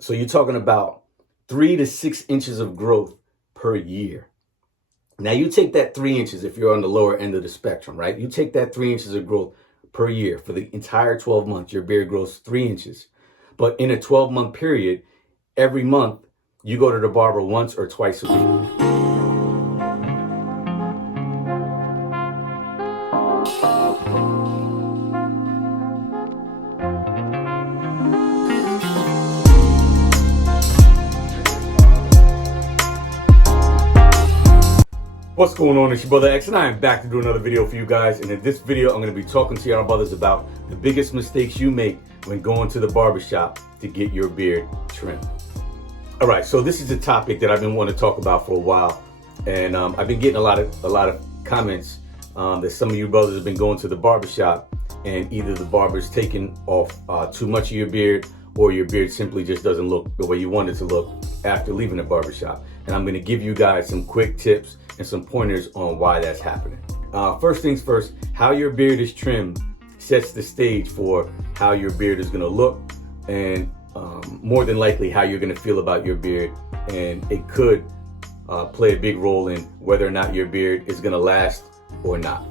So you're talking about 3 to 6 inches of growth per year. Now you take that 3 inches if you're on the lower end of the spectrum, right? You take that 3 inches of growth per year for the entire 12 months, your beard grows 3 inches. But in a 12-month period, every month you go to the barber once or twice a week. What's going on? It's your brother X, and I am back to do another video for you guys. And in this video, I'm going to be talking to y'all brothers about the biggest mistakes you make when going to the barbershop to get your beard trimmed. All right, so this is a topic that I've been wanting to talk about for a while, and I've been getting a lot of comments that some of you brothers have been going to the barbershop, and either the barber's taking off too much of your beard, or your beard simply just doesn't look the way you want it to look after leaving the barbershop. And I'm going to give you guys some quick tips and some pointers on why that's happening. First things first, how your beard is trimmed sets the stage for how your beard is going to look, and more than likely how you're going to feel about your beard, and it could play a big role in whether or not your beard is going to last or not.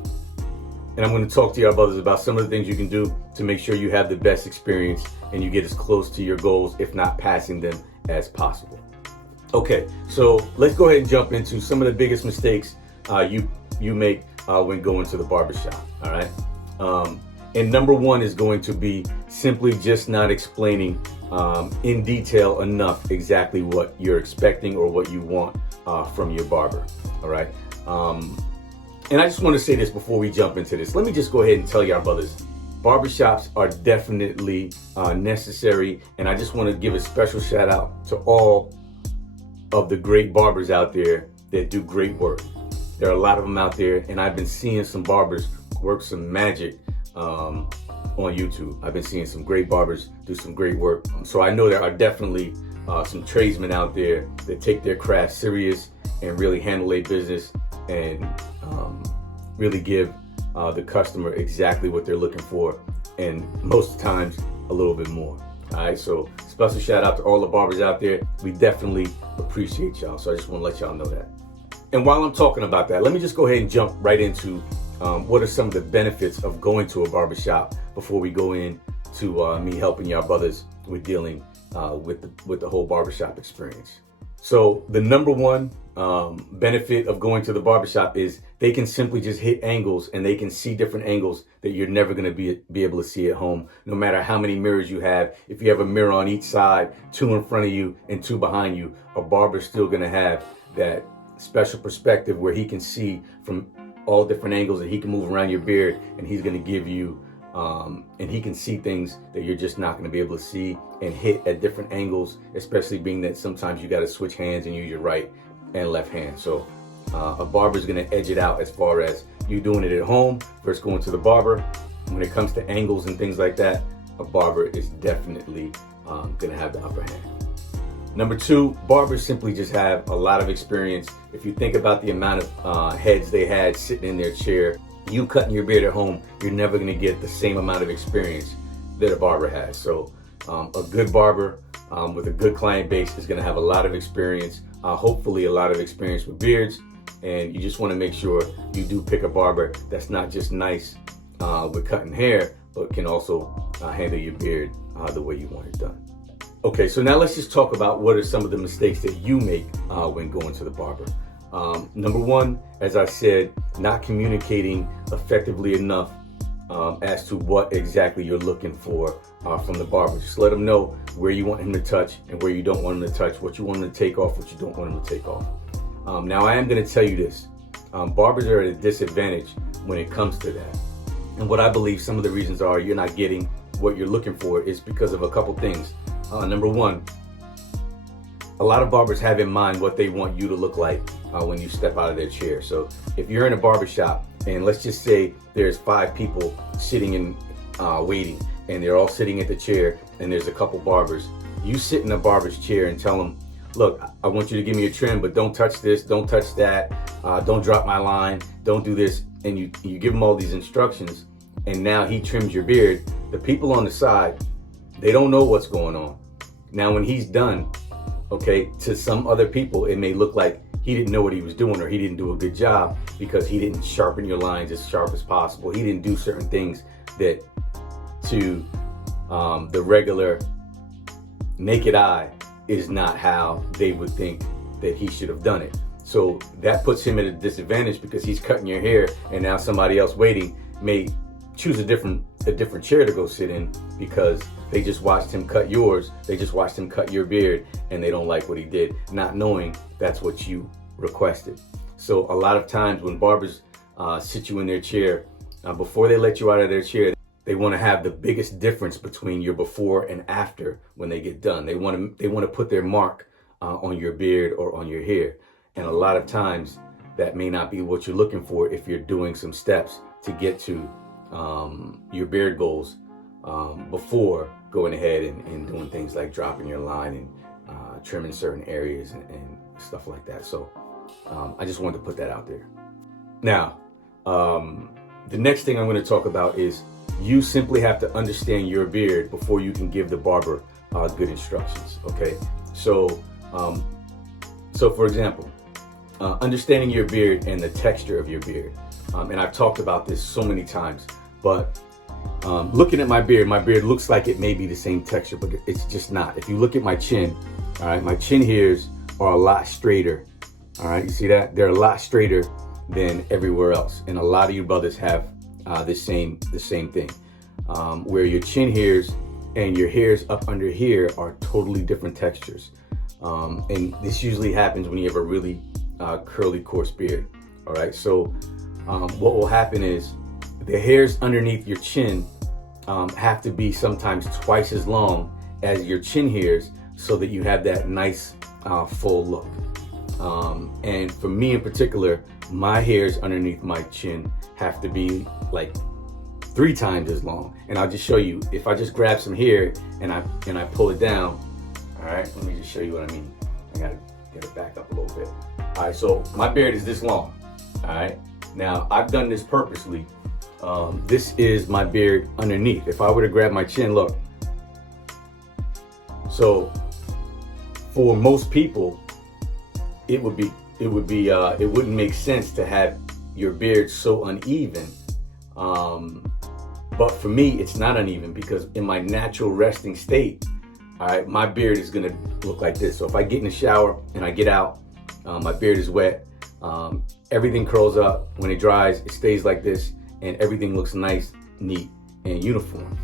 And I'm going to talk to y'all brothers about some of the things you can do to make sure you have the best experience and you get as close to your goals, if not passing them, as possible. Okay, so let's go ahead and jump into some of the biggest mistakes you make when going to the barbershop. All right, and number one is going to be simply just not explaining in detail enough exactly what you're expecting or what you want from your barber. All right, and I just want to say this before we jump into this. Let me just go ahead and tell y'all brothers, barbershops are definitely necessary, and I just want to give a special shout out to all of the great barbers out there that do great work. There are a lot of them out there, and I've been seeing some barbers work some magic on YouTube. I've been seeing some great barbers do some great work. So I know there are definitely some tradesmen out there that take their craft serious and really handle their business and really give the customer exactly what they're looking for, and most times a little bit more. All right, so special shout out to all the barbers out there. We definitely appreciate y'all. So I just want to let y'all know that. And while I'm talking about that, let me just go ahead and jump right into what are some of the benefits of going to a barbershop before we go into me helping y'all brothers with dealing with the whole barbershop experience. So the number one benefit of going to the barbershop is they can simply just hit angles, and they can see different angles that you're never going to be able to see at home, no matter how many mirrors you have. If you have a mirror on each side, 2 in front of you and 2 behind you, a barber's still going to have that special perspective where he can see from all different angles, and he can move around your beard, and he's going to give you and he can see things that you're just not going to be able to see, and hit at different angles, especially being that sometimes you got to switch hands and use your right and left hand. So a barber is going to edge it out as far as you doing it at home versus going to the barber. When it comes to angles and things like that, a barber is definitely going to have the upper hand. Number two, barbers simply just have a lot of experience. If you think about the amount of heads they had sitting in their chair, you cutting your beard at home, you're never going to get the same amount of experience that a barber has. So a good barber with a good client base is going to have a lot of experience, hopefully a lot of experience with beards. And you just want to make sure you do pick a barber that's not just nice with cutting hair, but can also handle your beard the way you want it done. Okay, so now let's just talk about what are some of the mistakes that you make when going to the barber. Number one, as I said, not communicating effectively enough as to what exactly you're looking for from the barber. Just let him know where you want him to touch and where you don't want him to touch, what you want him to take off, what you don't want him to take off. Now, I am going to tell you this. Barbers are at a disadvantage when it comes to that. And what I believe some of the reasons are you're not getting what you're looking for is because of a couple things. Number one, a lot of barbers have in mind what they want you to look like when you step out of their chair. So if you're in a barbershop, and let's just say there's 5 people sitting in waiting, and they're all sitting at the chair, and there's a couple barbers, you sit in a barber's chair and tell them, look, I want you to give me a trim, but don't touch this, don't touch that, don't drop my line, don't do this. And you give him all these instructions, and now he trims your beard. The people on the side, they don't know what's going on. Now, when he's done, okay, to some other people, it may look like he didn't know what he was doing, or he didn't do a good job because he didn't sharpen your lines as sharp as possible. He didn't do certain things that to the regular naked eye is not how they would think that he should have done it. So that puts him at a disadvantage because he's cutting your hair, and now somebody else waiting may choose a different chair to go sit in because they just watched him cut yours, they just watched him cut your beard, and they don't like what he did, not knowing that's what you requested. So a lot of times when barbers sit you in their chair, before they let you out of their chair, they want to have the biggest difference between your before and after when they get done. They want to put their mark on your beard or on your hair. And a lot of times that may not be what you're looking for if you're doing some steps to get to your beard goals before going ahead and doing things like dropping your line and trimming certain areas and stuff like that. So I just wanted to put that out there. Now, the next thing I'm going to talk about is you simply have to understand your beard before you can give the barber good instructions. Okay, so for example, understanding your beard and the texture of your beard, and I've talked about this so many times, but looking at my beard looks like it may be the same texture, but it's just not. If you look at my chin, all right, my chin hairs are a lot straighter. All right, you see that? They're a lot straighter than everywhere else, and a lot of you brothers have the same thing, where your chin hairs and your hairs up under here are totally different textures, and this usually happens when you have a really curly, coarse beard. All right, so what will happen is the hairs underneath your chin have to be sometimes twice as long as your chin hairs so that you have that nice full look. And for me in particular, my hairs underneath my chin have to be like 3 times as long. And I'll just show you, if I just grab some hair and I pull it down, all right, let me just show you what I mean. I gotta get it back up a little bit. All right, so my beard is this long. All right, now I've done this purposely. This is my beard underneath. If I were to grab my chin, look. So for most people, it wouldn't make sense to have your beard so uneven. But for me, it's not uneven because in my natural resting state, all right, my beard is gonna look like this. So if I get in the shower and I get out, my beard is wet, everything curls up. When it dries, it stays like this, and everything looks nice, neat, and uniform.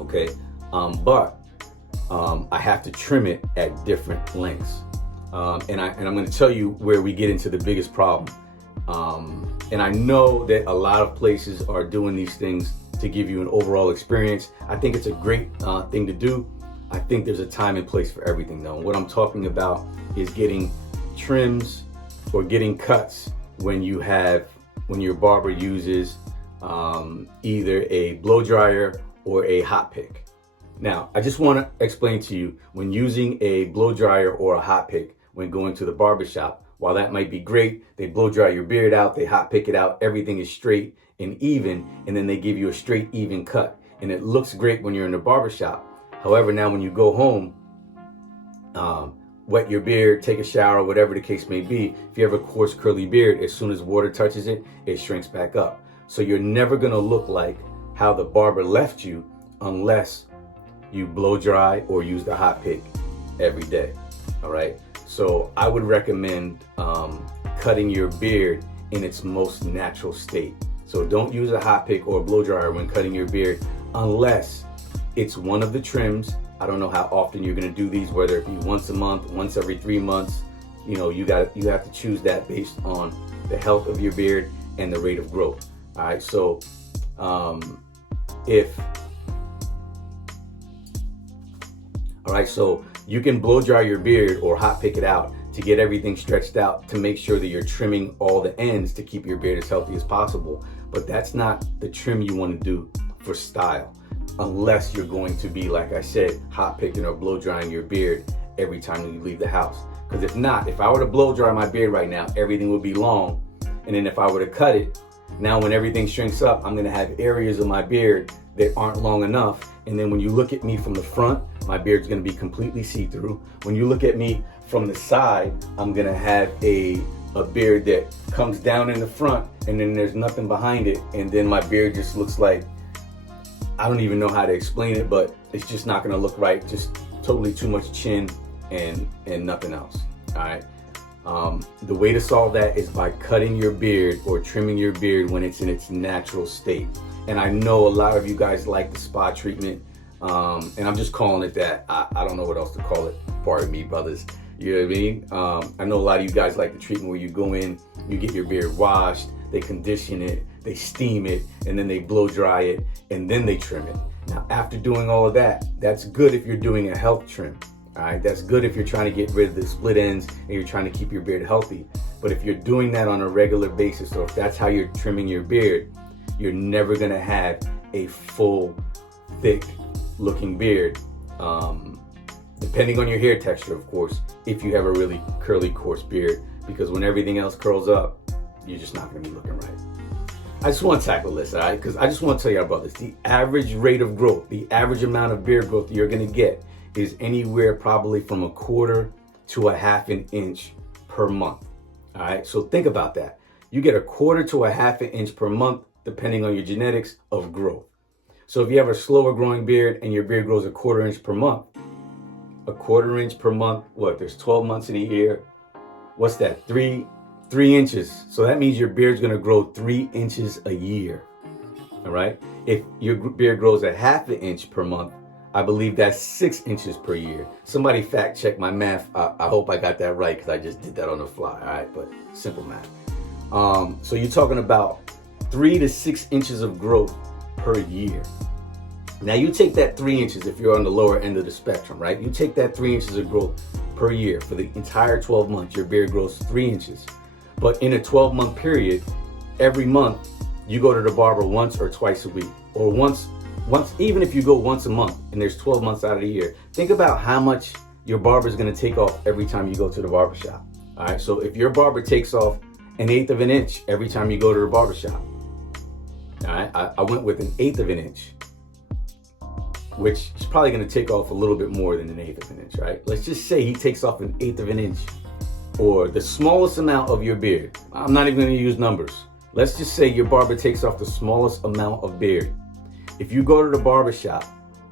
Okay, but I have to trim it at different lengths. And I'm going to tell you where we get into the biggest problem. And I know that a lot of places are doing these things to give you an overall experience. I think it's a great thing to do. I think there's a time and place for everything though. What I'm talking about is getting trims or getting cuts when your barber uses either a blow dryer or a hot pick. Now, I just want to explain to you, when using a blow dryer or a hot pick when going to the barbershop, while that might be great, they blow dry your beard out, they hot pick it out, everything is straight and even, and then they give you a straight, even cut. And it looks great when you're in the barbershop. However, now when you go home, wet your beard, take a shower, whatever the case may be, if you have a coarse, curly beard, as soon as water touches it, it shrinks back up. So you're never going to look like how the barber left you unless you blow dry or use the hot pick every day. All right, so I would recommend cutting your beard in its most natural state. So don't use a hot pick or a blow dryer when cutting your beard unless it's one of the trims. I don't know how often you're going to do these, whether it be once a month, once every 3 months. You know, you have to choose that based on the health of your beard and the rate of growth. All right, so so you can blow dry your beard or hot pick it out to get everything stretched out to make sure that you're trimming all the ends to keep your beard as healthy as possible. But that's not the trim you want to do for style, unless you're going to be, like I said, hot picking or blow drying your beard every time you leave the house. Because if not, if I were to blow dry my beard right now, everything would be long. And then if I were to cut it, now when everything shrinks up, I'm going to have areas of my beard that aren't long enough, And then when you look at me from the front, my beard's gonna be completely see-through. When you look at me from the side, I'm gonna have a beard that comes down in the front and then there's nothing behind it. And then my beard just looks like, I don't even know how to explain it, but it's just not gonna look right. Just totally too much chin and nothing else, all right? The way to solve that is by cutting your beard or trimming your beard when it's in its natural state. And I know a lot of you guys like the spa treatment, and I'm just calling it that. I don't know what else to call it. Pardon me, brothers. You know what I mean? I know a lot of you guys like the treatment where you go in, you get your beard washed, they condition it, they steam it, and then they blow dry it, and then they trim it. Now, after doing all of that, that's good if you're doing a health trim. All right, that's good if you're trying to get rid of the split ends and you're trying to keep your beard healthy. But if you're doing that on a regular basis, or if that's how you're trimming your beard, you're never gonna have a full, thick looking beard. Depending on your hair texture, of course, if you have a really curly, coarse beard, because when everything else curls up, you're just not gonna be looking right. I just wanna tackle this, all right? Because I just wanna tell you about this. The average rate of growth, the average amount of beard growth that you're gonna get is anywhere probably from 1/4 to 1/2 an inch per month. All right, so think about that. You get 1/4 to 1/2 an inch per month, depending on your genetics of growth. So if you have a slower growing beard and your beard grows 1/4 inch per month, 1/4 inch per month, what, there's 12 months in a year. What's that, 3 inches. So that means your beard's gonna grow 3 inches a year, all right? If your beard grows 1/2 an inch per month, I believe that's 6 inches per year. Somebody fact check my math. I hope I got that right because I just did that on the fly, all right? But simple math. So you're talking about 3 to 6 inches of growth per year. Now you take that 3 inches if you're on the lower end of the spectrum, right? You take that 3 inches of growth per year for the entire 12 months, your beard grows 3 inches. But in a 12-month period, every month you go to the barber once or twice a week, or once, even if you go once a month and there's 12 months out of the year, think about how much your barber is going to take off every time you go to the barbershop. All right, so if your barber takes off 1/8 of an inch every time you go to the barbershop, all right, I went with 1/8 of an inch, which is probably going to take off a little bit more than 1/8 of an inch, right? Let's just say he takes off 1/8 of an inch, or the smallest amount of your beard. I'm not even going to use numbers. Let's just say your barber takes off the smallest amount of beard. If you go to the barbershop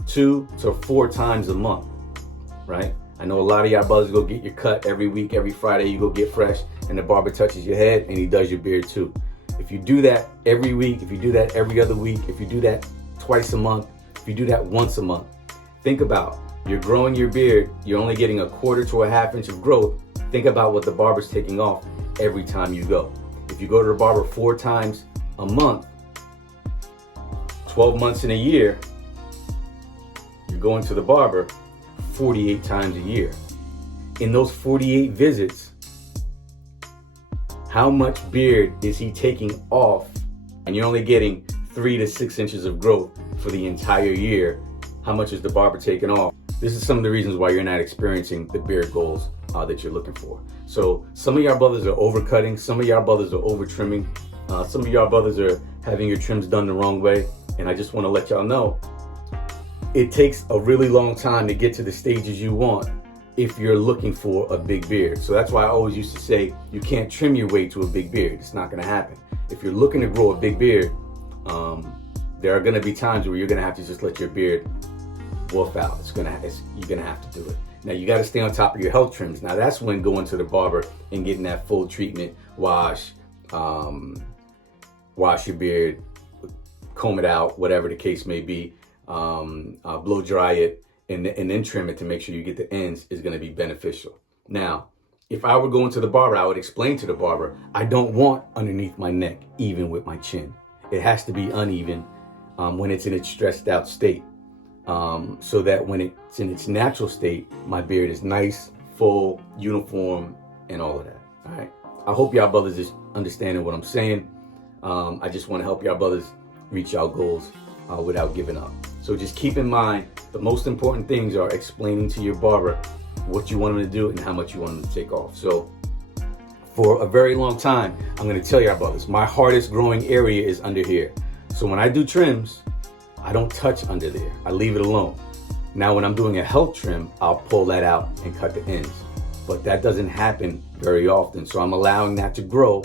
2 to 4 times a month, right? I know a lot of y'all brothers go get your cut every week, every Friday, you go get fresh, and the barber touches your head and he does your beard too. If you do that every week, if you do that every other week, if you do that twice a month, if you do that once a month, think about, you're growing your beard, you're only getting 1/4 to 1/2 inch of growth. Think about what the barber's taking off every time you go. If you go to the barber 4 times a month, 12 months in a year, you're going to the barber 48 times a year. In those 48 visits, how much beard is he taking off? And you're only getting 3 to 6 inches of growth for the entire year. How much is the barber taking off? This is some of the reasons why you're not experiencing the beard goals that you're looking for. So some of y'all brothers are overcutting, some of y'all brothers are over trimming, some of y'all brothers are having your trims done the wrong way. And I just want to let y'all know, it takes a really long time to get to the stages you want if you're looking for a big beard. So that's why I always used to say, you can't trim your way to a big beard. It's not going to happen. If you're looking to grow a big beard, there are going to be times where you're going to have to just let your beard wolf out. You're going to have to do it. Now you got to stay on top of your health trims. Now that's when going to the barber and getting that full treatment, wash your beard, comb it out, whatever the case may be, blow dry it, and then trim it to make sure you get the ends is going to be beneficial. Now, if I were going to the barber, I would explain to the barber, I don't want underneath my neck, even with my chin. It has to be uneven when it's in its stressed out state. So that when it's in its natural state, my beard is nice, full, uniform, and all of that. All right. I hope y'all brothers is understanding what I'm saying. I just want to help y'all brothers reach y'all goals without giving up. So just keep in mind, the most important things are explaining to your barber what you want him to do and how much you want him to take off. So for a very long time, I'm going to tell y'all brothers, my hardest growing area is under here. So when I do trims, I don't touch under there. I leave it alone. Now, when I'm doing a health trim, I'll pull that out and cut the ends. But that doesn't happen very often. So I'm allowing that to grow,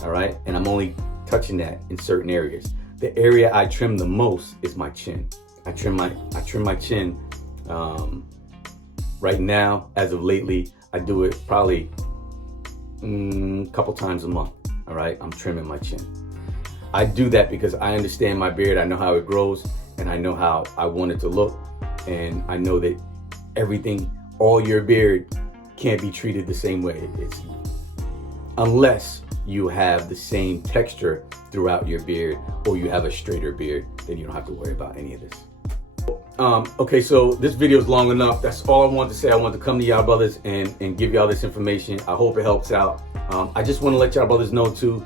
all right? And I'm only touching that in certain areas. The area I trim the most is my chin. I trim my chin. Right now, as of lately, I do it probably a couple times a month, all right? I'm trimming my chin. I do that because I understand my beard. I know how it grows, and I know how I want it to look. And I know that all your beard can't be treated the same way. Unless you have the same texture throughout your beard, or you have a straighter beard, then you don't have to worry about any of this. Okay, so this video is long enough. That's all I wanted to say. I wanted to come to y'all brothers and give y'all this information. I hope it helps out. I just want to let y'all brothers know too,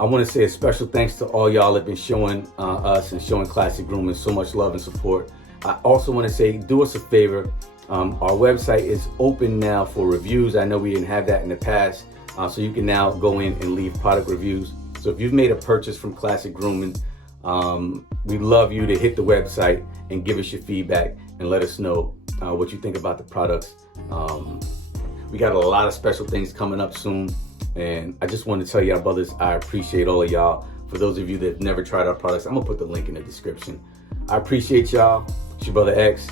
I want to say a special thanks to all y'all that have been showing us and showing Classic Grooming so much love and support. I also want to say, do us a favor. Our website is open now for reviews. I know we didn't have that in the past, so you can now go in and leave product reviews. So if you've made a purchase from Classic Grooming, we'd love you to hit the website and give us your feedback and let us know what you think about the products. We got a lot of special things coming up soon, and I just want to tell y'all brothers, I appreciate all of y'all. For those of you that have never tried our products, I'm gonna put the link in the description. I appreciate y'all. It's your brother X.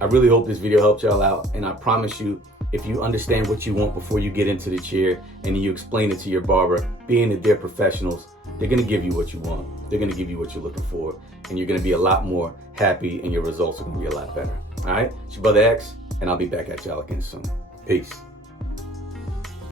I really hope this video helped y'all out, and I promise you, if you understand what you want before you get into the chair and you explain it to your barber, being that they're professionals, they're gonna give you what you want. They're gonna give you what you're looking for, and you're gonna be a lot more happy, and your results are gonna be a lot better. All right, it's your brother X, and I'll be back at y'all again soon. Peace.